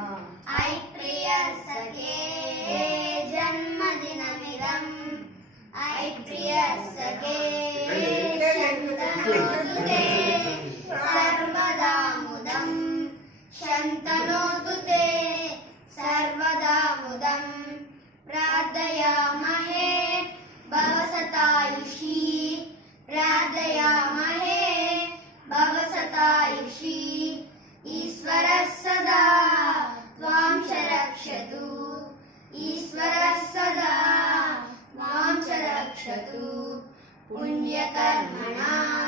ऐ प्रिय सखे जन्मदिनमिदम् ऐ प्रिय सखे शन्तनोतु ते सर्वदा मुदम् शन्तनोतु ते सर्वदा मुदम् प्रार्थयामहे भव शतायुषी प्रार्थयामहे भव शतायुषी ईश्वरः सदा त्वां च रक्षतु ईश्वरः सदा त्वां च रक्षतु पुण्यकर्मणा